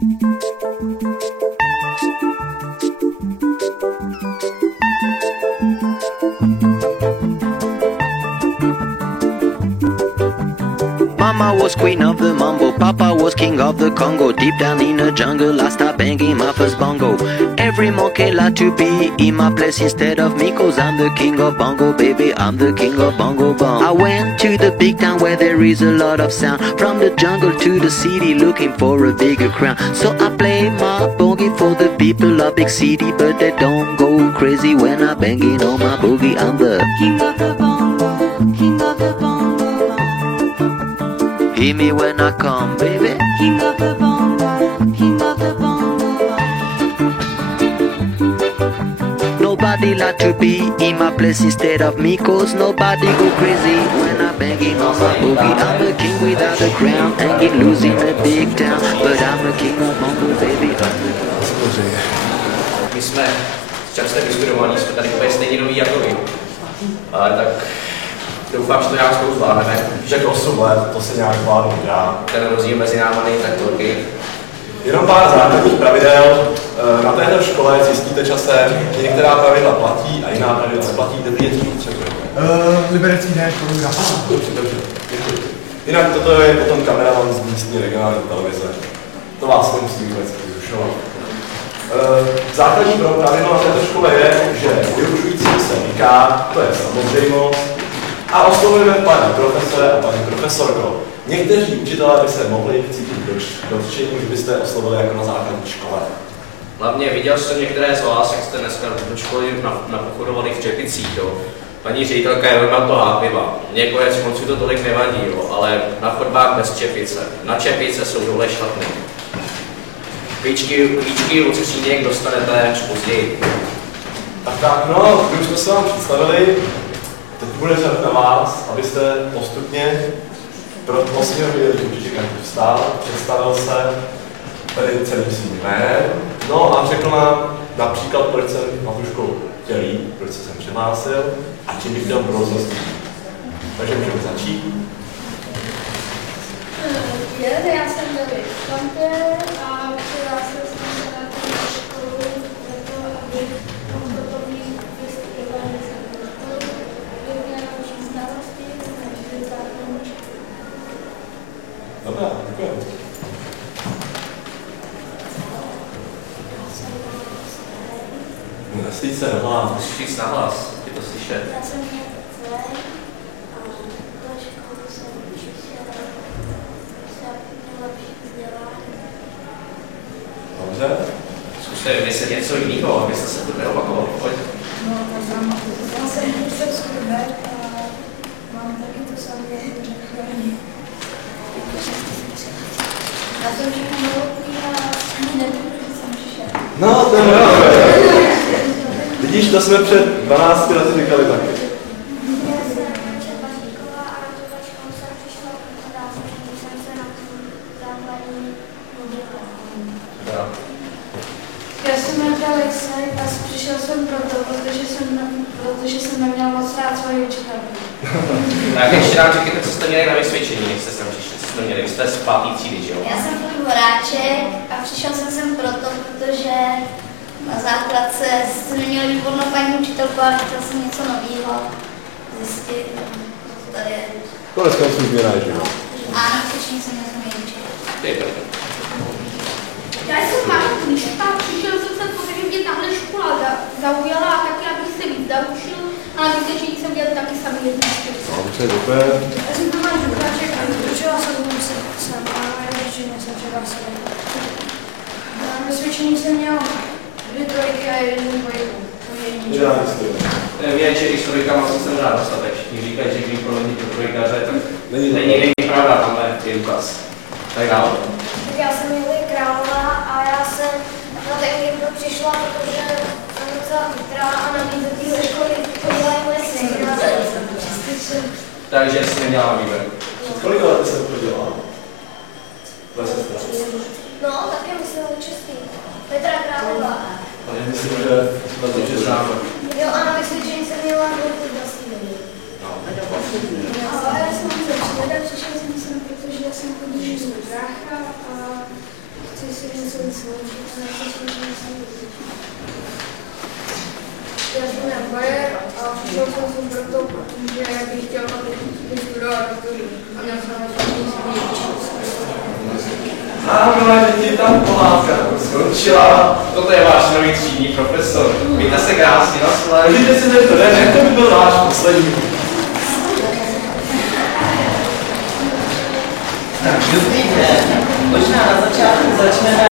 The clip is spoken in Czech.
Mama was queen of the mambo, Papa was king of the Congo. Deep down in the jungle I start banging my first bongo. Every monkey like to be in my place instead of me, 'cause I'm the king of bongo, baby, I'm the king of bongo bong. I went to the big town where there is a lot of sound, from the jungle to the city looking for a bigger crown. So I play my boogie for the people of big city, but they don't go crazy when I banging on my boogie. I'm the king of the bongo, king of the bongo. Hear me when I come, baby. King of the bongo, king of the bongo. Nobody like to be in my place instead of me, 'cause nobody go crazy when I'm banging on my boogie. I'm a king without a crown, hanging loose in a big town, but I'm a king of bongo, baby. My jsme často vystudovaní, jsme tady úplně stejně noví jako vy. Tak doufám, že to nějak spolu zvládneme. Však 8 let, to se nějak zvládnu dá. Ten rozdíl mezi náma není tak velký. Jenom pár základních pravidel. Na téhle škole zjistíte časem, že některá pravidla platí a jiná pravidla neplatí. Kde něco potřebujete? Liberecký den, kolega. Dobře, děkuji. Jinak toto je potom kameraman z místní regionální televize. To vás nemusí vůbec vyrušovat. Základní pravidlo na této škole je, že vyučující se říká, to je samozřejmost, a oslovujeme paní profesore a paní profesorko. Někteří učitelé by se mohli cítit dotčení, když byste oslovili jako na základní škole. Hlavně viděl jsem některé z vás, jak jste dneska do školy napochodovali v čepicích, jo. Paní ředitelka je velmi to háklivá. Mně konec konců to tolik nevadí, jo, ale na chodbách bez čepice. Na čepice jsou dole šatny. Klíčky od skříněk dostanete až později. Tak no, my už jsme se vám představili. Teď bude řad na vás, abyste postupně pro vlastně viděli, určitě každý vstál, představil se tady celým svým jménem, no a řekl nám například, proč jsem na tu školu chtěl jít, proč jsem přihlásil a čím bych chtěl budoucnosti. Takže můžeme začít. Já jsem David Kanter a přihlásil jsem se na tu školu proto, abych podobný vystudovali základní školu, abych měl další znalosti, takže základní školu. Dobrá, děkuji. Neslíď se nahlas. Musíš říct nahlas, je to slyšet. Já jsem Jacek a do školy jsem přišel, se měl lepší vzdělání. Dobře. Zkuste vymyslet něco jiného, abyste se to neopakovali. Pojď. No, já jsem Josef Skrbek a mám taky to samé jako řekl. Já jsem všechno novotný a nevím, že jsem přišel. No, to je dobré. Vidíš, to jsme před 12 lety říkali taky. Já jsem Červaníková a na tuhle školu jsem přišla, protože jsem se na tu základní podívala. Já jsem Marta Lexaj a přišel jsem proto, protože jsem neměla moc rád svoji učitelku. Tak ještě nám řekněte, co jste měli na vysvědčení, než jste sem přišli. Co jste měli? Vy jste z 5. třídy, že jo? Já jsem byl Horáček a přišel jsem sem proto, protože na základce jsem měl výbornou paní učitelku a chtěl jsem něco nového zjistit. Tady je. Konec konců změna je, že jo? A na vysvědčení jsem něco největší. Já jsem Marta Knížka, přišel jsem se, protože mě tahle škola zaujala a taky, abych se víc naučil, a na vysvědčení jsem dělal taky samý jedničky. Dobře, děkuji. Já jsem Tomáš Žukáček a učila jsem sem a jedničky jsem přihlásil. Na vysvědčení jsem měl 2 trojky a 1 dvojku. Nevím, že když trojkama jsem rád dostatek. Všichni říkají, že když pro lidi pro trojkaře, tak není pravda, tamhle je důkaz. Tak dál. Tak já jsem Julie Králová a já jsem na techniku přišla, protože jsem docela chytrá a na mě do téhle školy chodila i moje ségra. Takže jsi neměla výběr. Kolik let jsem to dělal? No, taky myslím čistý. Petra Králová. Ale myslím, že jsme to už známe. Jo, a na vysvědčení jsem měla dvojku vlastní. Ale já jsem se přišel jsem sem, protože já jsem chodil z brácha a chci si něco vyzkoušet, nechci si něco vyzkoušet. Já jsem jmenuji Bajer a přišel jsem sem proto, že bych chtěl vystudovat doktoru a měl jsem na A milé děti, tam pohádka skončila. Toto je váš nový třídní profesor. Mějte se krásně, naschle. Můžete si tento den, jak to by byl váš poslední. Dobrý den. Možná na začátku začneme